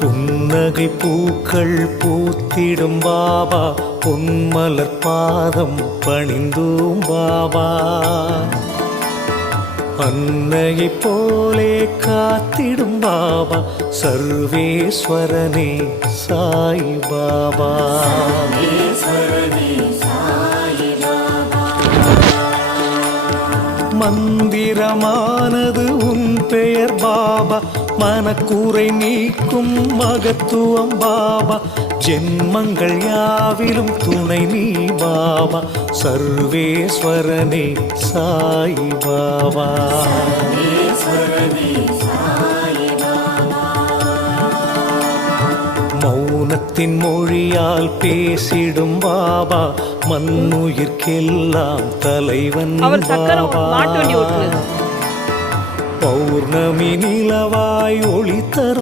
புன்னகை பூக்கள் பூத்திடும் பாபா, பொன்மலர் பாதம் பணிந்தோம் பாபா. அன்னையைப் போலே காத்திடும் பாபா, சர்வேஸ்வரனே சாய் பாபா. மந்திரமானது உன் பெயர் பாபா, மனக்கூரை நீக்கும் மகத்துவம் பாபா. ஜென்மங்கள் யாவிலும் துணை நீ பாபா, சர்வேஸ்வரனே சாய் பாபா. மௌனத்தின் மொழியால் பேசிடும் பாபா, மண்ணுயிர்க்கெல்லாம் தலைவன் பாபா. பௌர்ணமி நிலவாய் ஒளி தரும்